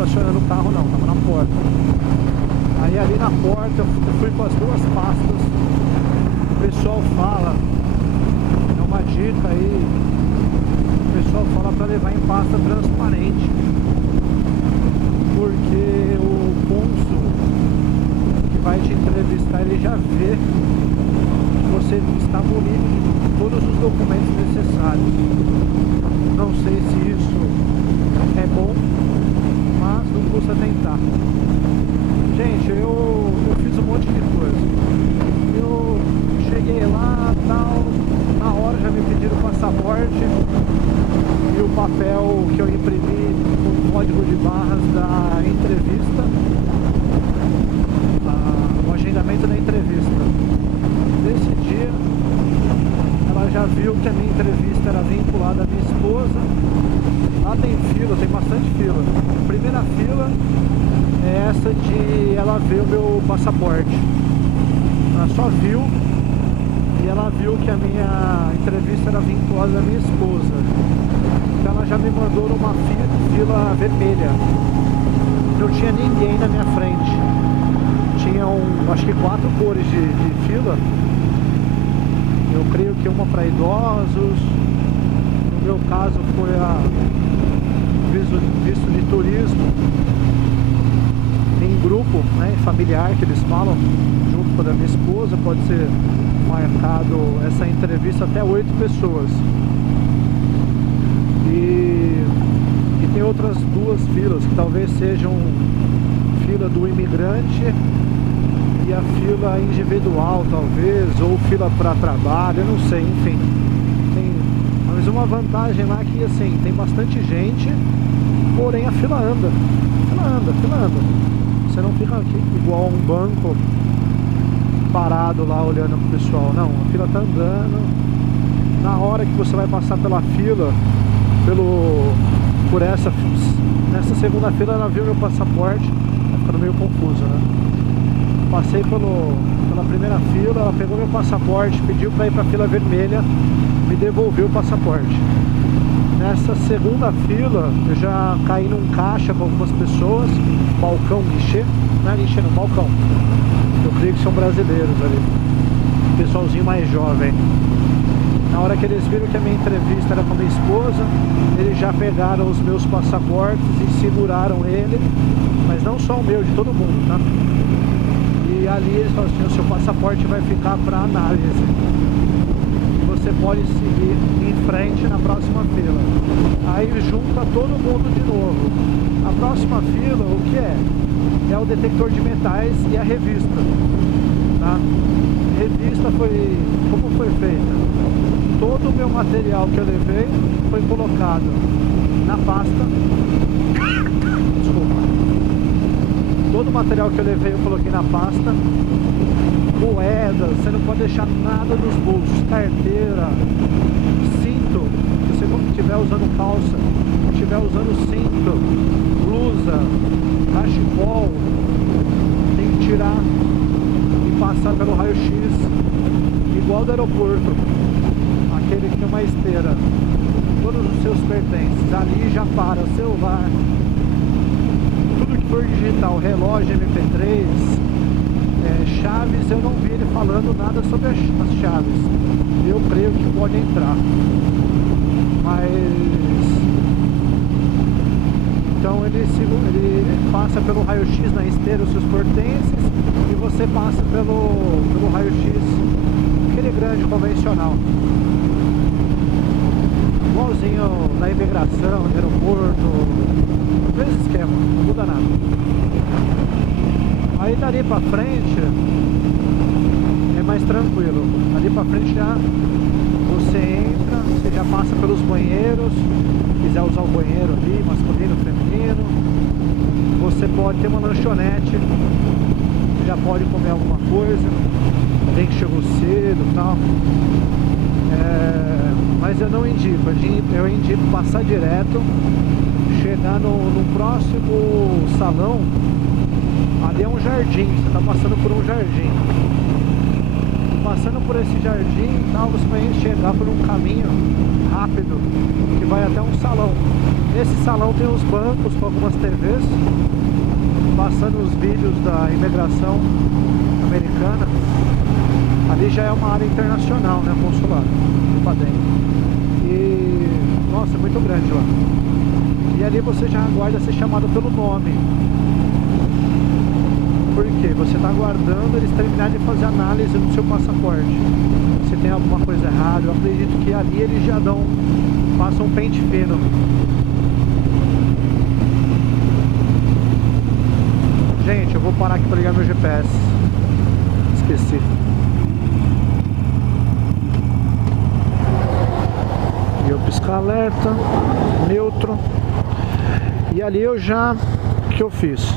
estacionando o carro não, tava na porta. Aí ali na porta eu fui com as duas pastas. O pessoal fala, é uma dica aí, o pessoal fala para levar em pasta transparente, porque o cônsul que vai te entrevistar, ele já vê que você está munido de todos os documentos necessários. Não sei se isso é bom, mas não custa tentar. Gente, eu fiz um monte de coisa. Eu cheguei lá, tal, na hora já me pediram o passaporte e o papel que eu imprimi com o código de barras da entrevista, o agendamento da entrevista. Nesse dia, ela já viu que a minha entrevista era vinculada à minha esposa. Lá tem fila, tem bastante fila. A primeira fila é essa de ela ver o meu passaporte. Ela só viu e ela viu que a minha entrevista era vinculada à minha esposa. Então ela já me mandou numa fila vermelha. Não tinha ninguém na minha frente. Tinham, acho que 4 cores de fila. Eu creio que uma para idosos. No meu caso foi a visto de turismo em grupo, né, familiar, que eles falam, junto com a da minha esposa. Pode ser marcado essa entrevista até 8 pessoas. E tem outras 2 filas que talvez sejam fila do imigrante e a fila individual, talvez, ou fila para trabalho, eu não sei, enfim. Mas uma vantagem lá é que, assim, tem bastante gente, porém a fila anda. Fila anda. Você não fica aqui igual a um banco parado lá olhando pro pessoal. Não, a fila tá andando. Na hora que você vai passar pela fila, nessa segunda fila, ela viu meu passaporte, tá ficando meio confuso, né? Passei pela primeira fila, ela pegou meu passaporte, pediu para ir para a fila vermelha, me devolveu o passaporte. Nessa segunda fila, eu já caí num caixa com algumas pessoas, balcão, guichê, não é guichê não, balcão. Eu creio que são brasileiros ali, pessoalzinho mais jovem. Na hora que eles viram que a minha entrevista era com a minha esposa, eles já pegaram os meus passaportes e seguraram ele, mas não só o meu, de todo mundo, tá? E ali eles falaram assim, o seu passaporte vai ficar para análise. Você pode seguir em frente na próxima fila. Aí junta todo mundo de novo. A próxima fila, o que é? É o detector de metais e a revista. Tá? A revista como foi feita? Todo o meu material que eu levei foi colocado na pasta. Desculpa. Todo o material que eu levei eu coloquei na pasta. Moedas, você não pode deixar nada nos bolsos, carteira, cinto, se você não estiver usando calça, estiver usando cinto, blusa, cachecol, tem que tirar e passar pelo raio-x, igual do aeroporto, aquele que tem uma esteira, todos os seus pertences, ali já para, celular, tudo que for digital, relógio, MP3, chaves, eu não vi ele falando nada sobre as chaves. Eu creio que pode entrar. Mas então ele passa pelo raio-x na esteira os seus pertences e você passa pelo raio-x, aquele grande convencional. Igualzinho na imigração, no aeroporto, mesmo esquema, não muda nada. Aí dali pra frente é mais tranquilo. Ali pra frente já você entra, você já passa pelos banheiros. Se quiser usar o banheiro ali, masculino, feminino, você pode ter uma lanchonete, já pode comer alguma coisa. Alguém que chegou cedo e tal. Mas eu não indico, eu indico passar direto, chegar no próximo salão. Ali é um jardim, você está passando por um jardim. passando por esse jardim e tal, você vai chegar por um caminho rápido que vai até um salão. Nesse salão tem os bancos com algumas TVs passando os vídeos da imigração americana. Ali já é uma área internacional, né, consulado, pra dentro. E nossa, é muito grande lá. E ali você já aguarda ser chamado pelo nome. Por quê? Você está aguardando eles terminarem de fazer análise do seu passaporte. Se tem alguma coisa errada, eu acredito que ali eles já passam um pente fino. Gente, eu vou parar aqui para ligar meu GPS. Esqueci. E eu piscar alerta, neutro. E ali o que eu fiz?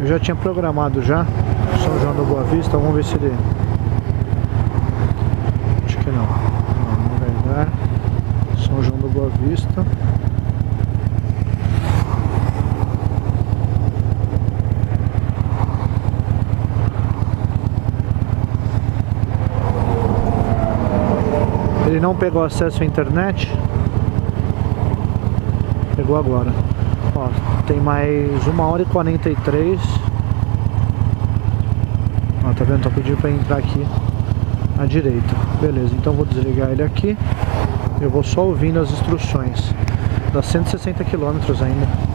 Eu já tinha programado já São João da Boa Vista, vamos ver se ele... Acho que não. Não vai dar. São João da Boa Vista. Ele não pegou acesso à internet. Pegou agora. Ó, tem mais 1h43. Ó, tá vendo? Tá pedindo pra entrar aqui à direita. Beleza, então vou desligar ele aqui. Eu vou só ouvindo as instruções. Dá 160 km ainda.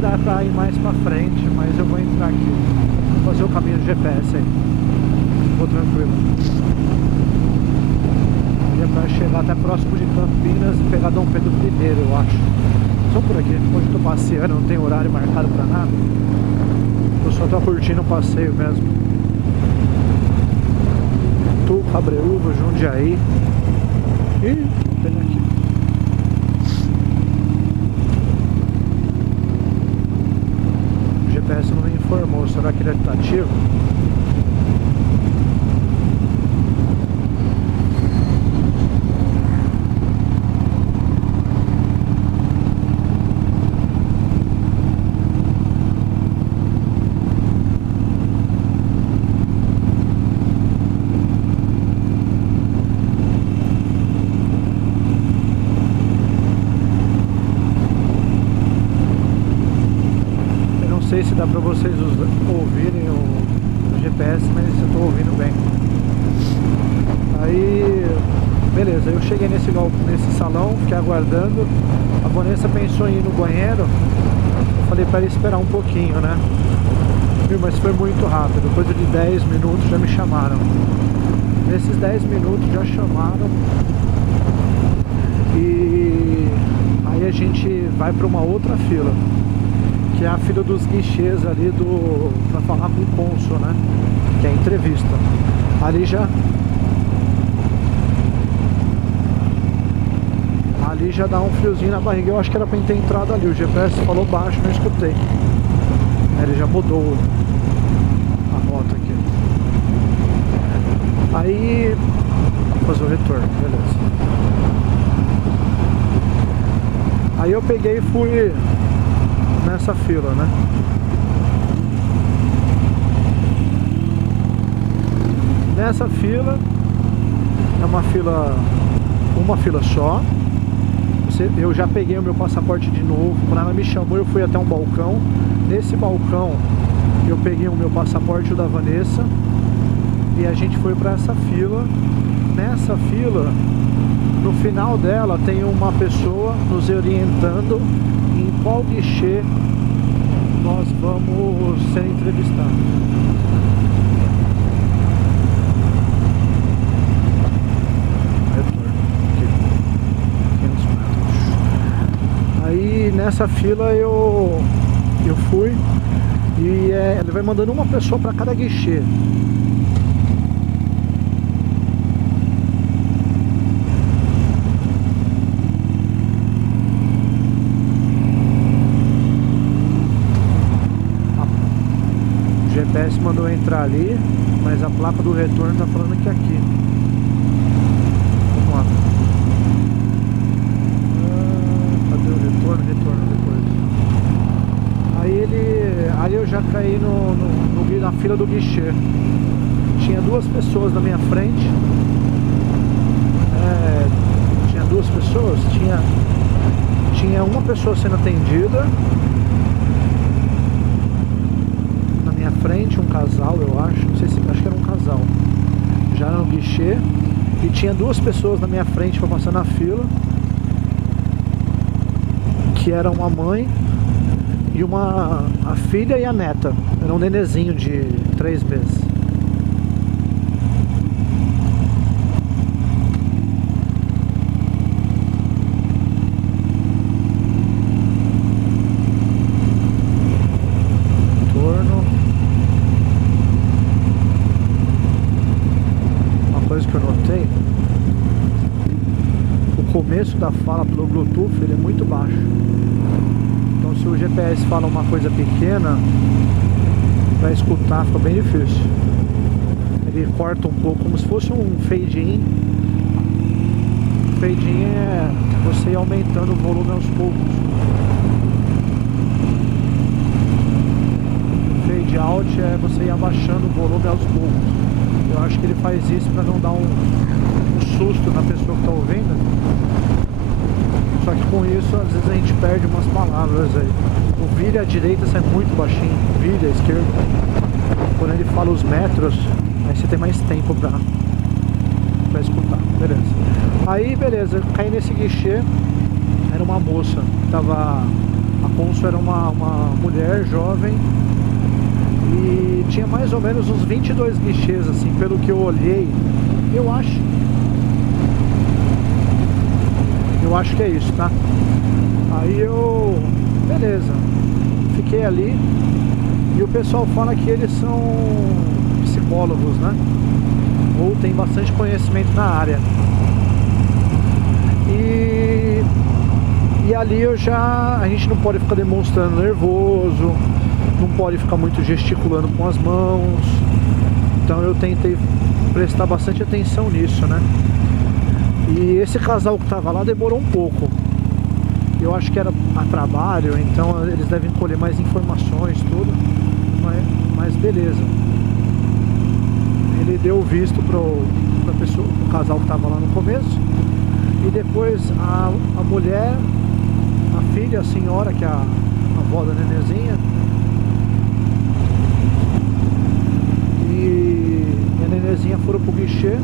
Dá pra ir mais pra frente, mas eu vou entrar aqui. Vou fazer o caminho de GPS aí. Vou tranquilo. É pra chegar até próximo de Campinas e pegar Dom Pedro I, eu acho. Só por aqui. Hoje eu tô passeando, não tem horário marcado pra nada. Eu só tô curtindo o passeio mesmo. Tu, Cabreúva, Jundiaí. Ih, tem aqui. O GPS não me informou, será que ele está ativo? Não sei se dá pra vocês ouvirem o GPS, mas eu tô ouvindo bem. Aí, beleza, eu cheguei nesse salão, fiquei aguardando. A Vanessa pensou em ir no banheiro. Eu falei pra ela esperar um pouquinho, né? Mas foi muito rápido, coisa de 10 minutos já me chamaram. Nesses 10 minutos já chamaram. E aí a gente vai pra uma outra fila, que é a fila dos guichês ali pra falar com o cônsul, né? Que é a entrevista. Ali já dá um friozinho na barriga. Eu acho que era pra ter entrado ali. O GPS falou baixo, não escutei. Ele já mudou a rota aqui. Aí vou fazer o retorno, beleza. Aí eu peguei e fui nessa fila, né? Nessa fila é uma fila só. Eu já peguei o meu passaporte de novo. Quando ela me chamou, eu fui até um balcão. Nesse balcão eu peguei o meu passaporte, o da Vanessa, e a gente foi para essa fila. Nessa fila, no final dela, tem uma pessoa nos orientando em qual guichê nós vamos ser entrevistados. Aí nessa fila eu fui e ele vai mandando uma pessoa para cada guichê. GPS mandou eu entrar ali, mas a placa do retorno tá falando que é aqui. Vamos lá. Cadê o retorno? Retorno depois. Aí eu já caí na fila do guichê. Tinha duas pessoas na minha frente. Tinha duas pessoas? Tinha uma pessoa sendo atendida na minha frente, um casal, eu acho. Não sei se, acho que era um casal. Já no guichê. E tinha duas pessoas na minha frente para passar na fila, que era uma mãe e a filha e a neta. Era um nenezinho de 3 meses. Uma coisa que eu notei, o começo da fala pelo Bluetooth ele é muito baixo. Então se o GPS fala uma coisa pequena, para escutar fica bem difícil. Ele corta um pouco, como se fosse um fade-in. Fade-in é você ir aumentando o volume aos poucos. Fade-out é você ir abaixando o volume aos poucos. Eu acho que ele faz isso para não dar um susto na pessoa que está ouvindo. Só que com isso, às vezes a gente perde umas palavras aí. O vira à direita sai muito baixinho, o vira à esquerda. Quando ele fala os metros, aí você tem mais tempo pra escutar, beleza. Aí, beleza, eu caí nesse guichê, era uma moça, a cônsul era uma mulher jovem, e tinha mais ou menos uns 22 guichês, assim, pelo que eu olhei, eu acho que é isso, tá? Aí beleza, fiquei ali, e o pessoal fala que eles são psicólogos, né? Ou tem bastante conhecimento na área. E ali a gente não pode ficar demonstrando nervoso, não pode ficar muito gesticulando com as mãos. Então eu tentei prestar bastante atenção nisso, né? E esse casal que tava lá demorou um pouco. Eu acho que era a trabalho, então eles devem colher mais informações, tudo. Mas beleza. Ele deu o visto pra pessoa, o casal que tava lá no começo. E depois a mulher, a filha, a senhora, que é a avó da nenezinha, e a nenezinha foram pro guichê.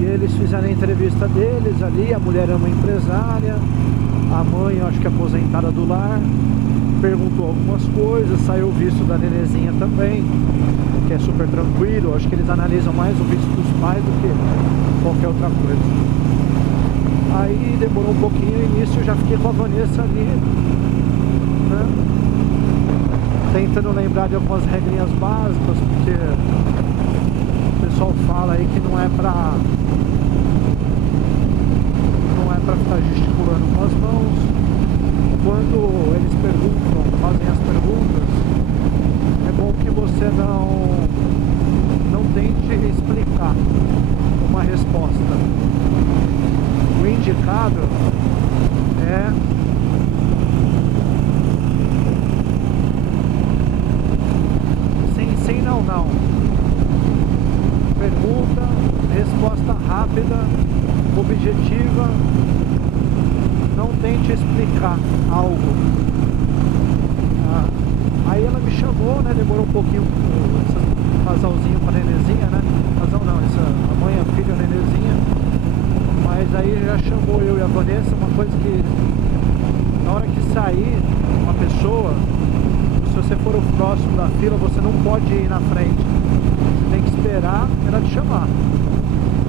E eles fizeram a entrevista deles ali. A mulher é uma empresária, a mãe, eu acho que é aposentada do lar. Perguntou algumas coisas, saiu o visto da nenezinha também, que é super tranquilo. Acho que eles analisam mais o visto dos pais do que qualquer outra coisa. Aí demorou um pouquinho, no início eu já fiquei com a Vanessa ali, né? Tentando lembrar de algumas regrinhas básicas, porque o pessoal fala aí que não é pra ficar gesticulando com as mãos. Quando eles fazem as perguntas, é bom que você não tente explicar uma resposta. O indicado é sim, não. Pergunta, resposta rápida, objetiva. Não tente explicar algo. Aí ela me chamou, né? Demorou um pouquinho, esse casalzinho com a nenezinha, né? Casal não, a mãe, a filha, a nenezinha. Mas aí já chamou eu e a Vanessa. Uma coisa que na hora que sair uma pessoa, se você for o próximo da fila, você não pode ir na frente. Você tem que esperar ela te chamar,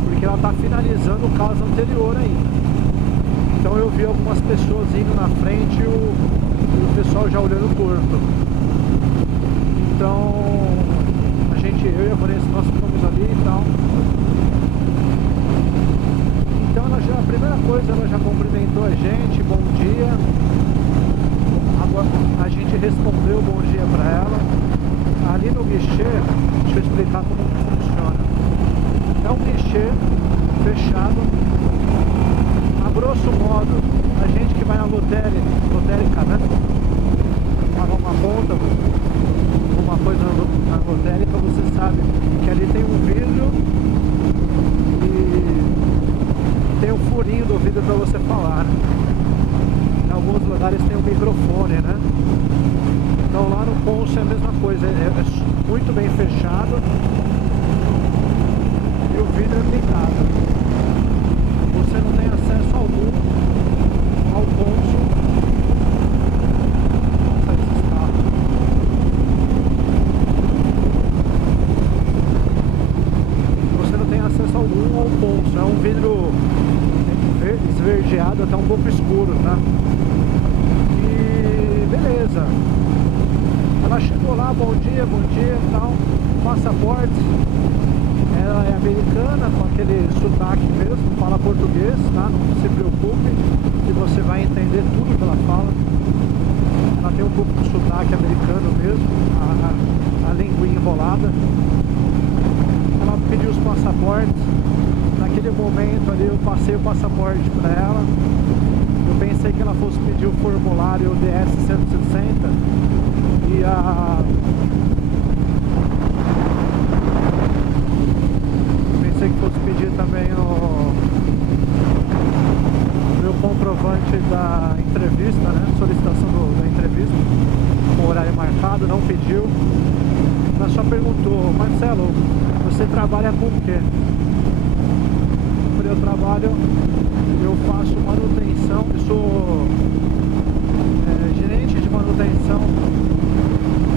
porque ela está finalizando o caso anterior ainda. Então eu vi algumas pessoas indo na frente e o pessoal já olhando torto. Então eu e a Vanessa, nós ficamos ali e tal. Então a primeira coisa, ela já cumprimentou a gente, bom dia. Agora a gente respondeu bom dia pra ela. Ali ali no guichê, deixa eu explicar como funciona. É um guichê fechado. A grosso modo, a gente que vai na lotérica, né? Paga uma conta, uma coisa na lotérica, você sabe que ali tem um vidro e tem um furinho do vidro para você falar, né? Em alguns lugares tem um microfone, né? Então lá no Ponce é a mesma coisa, é muito bem fechado e o vidro é blindado. Você não tem acesso algum ao Ponce. Nossa, esses carros. Você não tem acesso algum ao Ponce, é um vidro esverdeado, até um pouco escuro, tá? E beleza. Ela chegou lá, bom dia e tal, passaporte. Ela é americana, com aquele sotaque mesmo, fala português, tá? Não se preocupe, que você vai entender tudo que ela fala. Ela tem um pouco de sotaque americano mesmo, a linguinha enrolada. Ela pediu os passaportes. Naquele momento ali eu passei o passaporte para ela. Eu pensei que ela fosse pedir o formulário DS 160 e pensei que fosse pedir também o meu comprovante da entrevista, né? Solicitação da entrevista com o horário marcado, não pediu. Ela só perguntou: Marcelo, você trabalha com o quê? Eu trabalho, eu faço manutenção, eu sou gerente de manutenção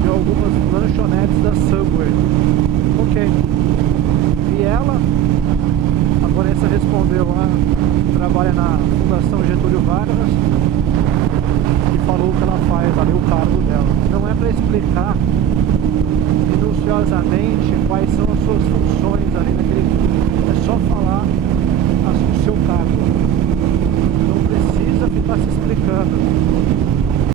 de algumas lanchonetes da Subway. Ok. E ela, a Vanessa respondeu lá, trabalha na Fundação Getúlio Vargas e falou o que ela faz ali, o cargo dela. Não é para explicar minuciosamente quais são as suas funções ali naquele